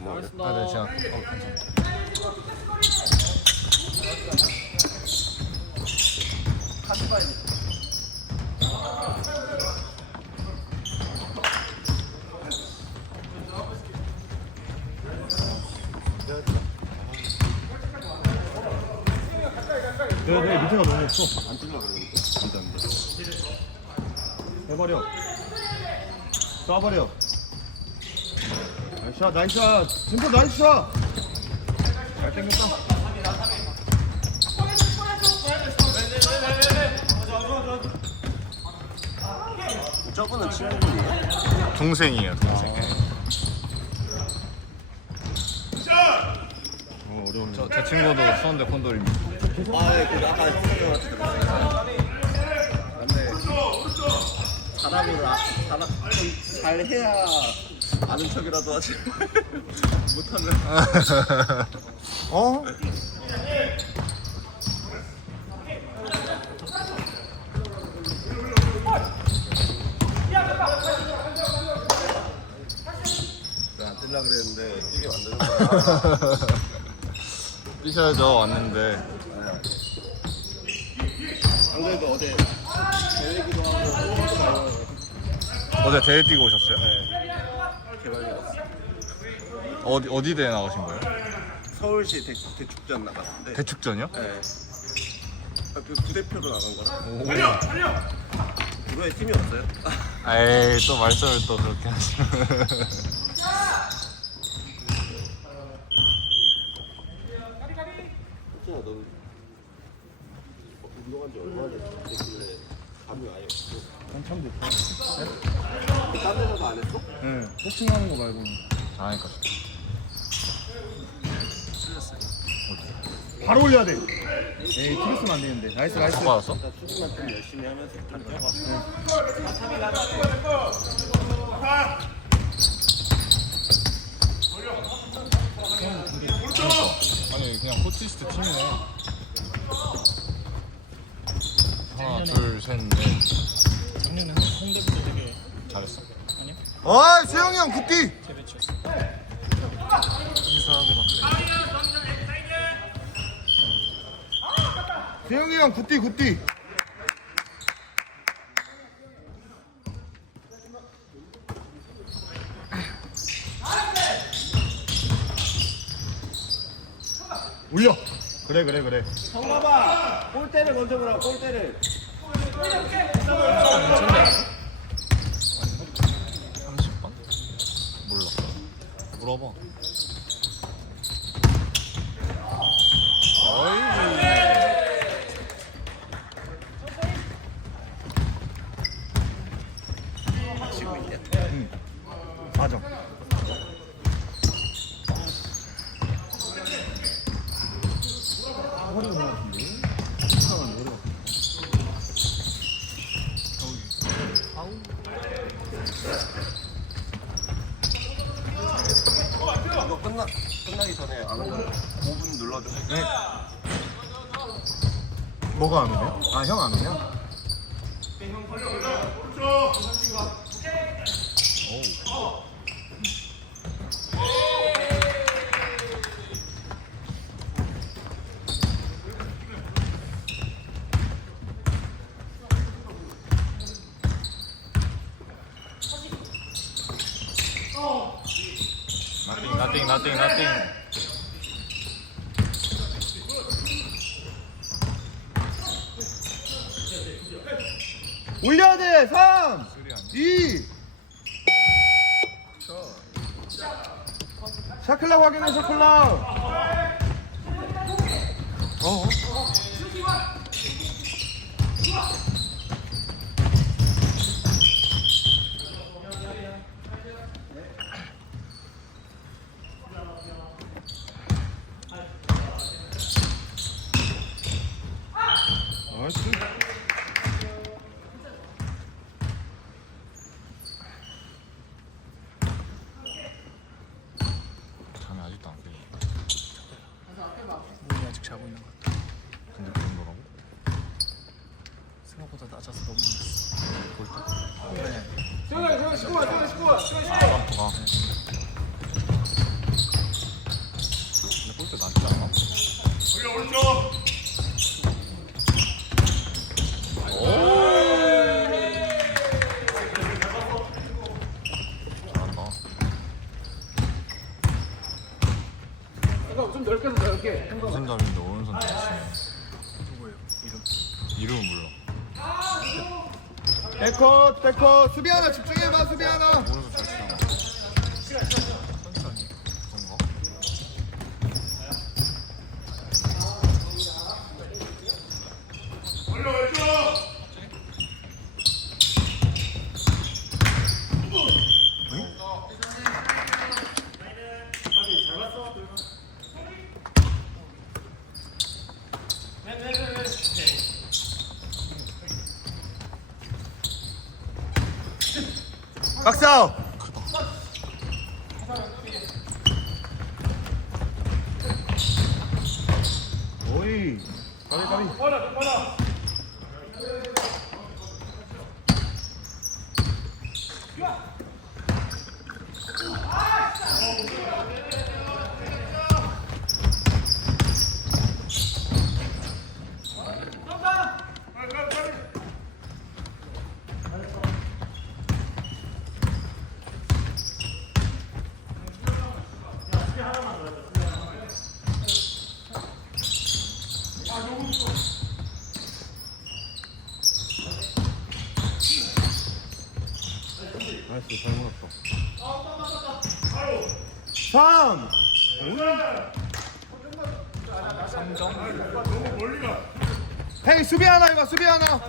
고마워. 아, 네, 제가. 어, 감사합니다. 네, 네, 밑에가 너무 없어. 안 뛸라 그러는데. 안돼 안돼. 해버려. 쏴버려. 나이스샷, 나이스샷. 진짜 나이스샷. 잘 땡겼다. 저분은 친구분이에요. 동생이에요, 동생. 어, 어려운 저, 제 친구도 수원대 콘돌입니다. 아, 예, 그 아까 선생님한테 들었어요. 근데 사람을 아, 사람 좀 잘 해야 아는 척이라도 하지 못하면 어? 안 뜰라 그랬는데 뛰게 만드는 거야. 뛰셔야죠, 왔는데. 안 그래도 어제 대회기도 하고 수업도. 어제 대회 뛰고 오셨어요? 개발이었어. 어디, 어디 대회 나가신 거예요? 서울시 대, 대축전 나갔는데. 대축전이요? 네. 아, 그 부대표로 나간 거라. 그거에 팀이 없어요. 에이, 또 말씀을 또 그렇게 하시면. 혹시나 너 운동한 지 얼마나 됐길래 감이 아예 없고. 한참 됐다. 딴 데서도 안 했어? 네, 복싱하는 거 말고는. 잘하니까. 바로 올려야 돼. 에이, 쓰면 안 되는데. 나이스, 나이스. 못 받았어? 나 출근만 좀 열심히 하면서 다 뛰어봐. 아니, 그냥 코치스트 팀이네. 하나, 둘, 셋, 넷. 작년에 홍대부터 되게 잘했어. 아니요? 어이, 세영이 형. 인사하고 막 그래. 세영이 형, 굿띠, 굿띠. 올려. 그래, 그래, 그래. 성가봐! 골대를 먼저 보라, 골대를. 30번? 몰라. 물어봐. 지고 있냐? 맞아. 허리가 너무 아픈데? 이상한 머리가. 이거 끝나, 끝나기 전에 안 오면 5분 눌러줘. 네. 뭐가 안 오냐? 아, 형 안 오냐? 나띵, 나띵, 나 올려야 돼! 3! 2! 샤클락 확인해, 샤클락! 어? 조금씩 자고 있는 것 같아. 근데 그런 거라고? 생각보다 낮아서 너무 힘들었어. 볼 때? 아니, 아니. 세훈아, 세훈아, 19번, 세훈아, 19번, 세훈아, 19번. 아, 근데 볼때 낮지 않아? 올려, 올려! 백컷 백컷 수비 하나 집중해봐 수비 하나. 오른손 잘 치잖아. 선수 아니에요? 그런가? 박사우. 오이. 가비 가비. 나이 잘 먹었다. 3 3점? 헤이 수비 하나 해봐 수비 하나.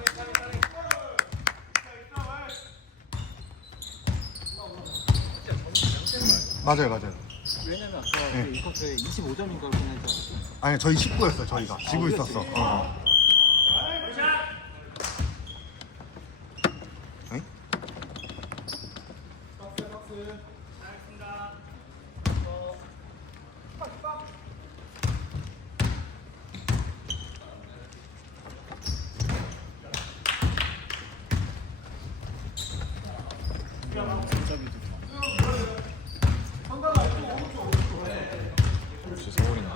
맞아요 맞아요. 왜냐면 아까 그 25점인가 그렇게 했잖아. 아니 저희 19였어 저희가 지고 있었어. 어. 응? 역시 서울이나.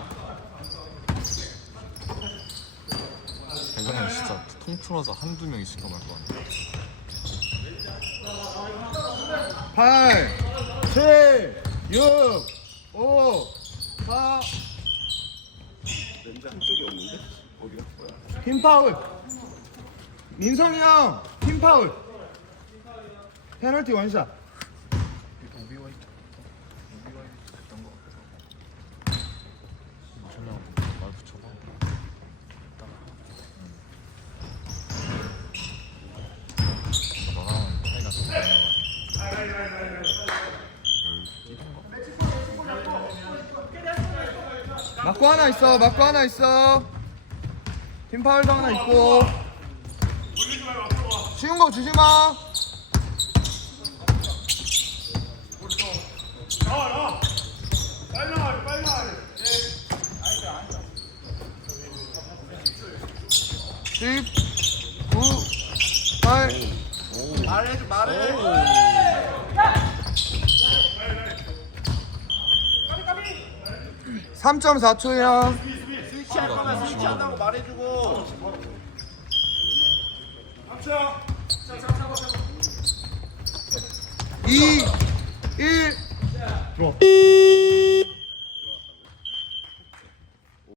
대전은 통틀어서 한두 명 있을까 말까 같네. 8 7 6 5 4 렌즈 한쪽이 없는데? 어디가? 뭐야? 팀 파울. 민성이 형, 팀 파울. 페널티 원샷. 오비 화이트 오비 화이트 했던 거 같아서 설명 말 붙여봐. 너랑 사이가 좀 좋나 맞고 하나 있어, 맞고 하나 있어. 팀 파울도 하나 있고. 쉬운 거 주지 마. 십, 3.4초요. 스위치할 거면 스위치한다고 말해주고. 합쳐. 자, 자, 잡아, 잡아. 2, 1. 좋아.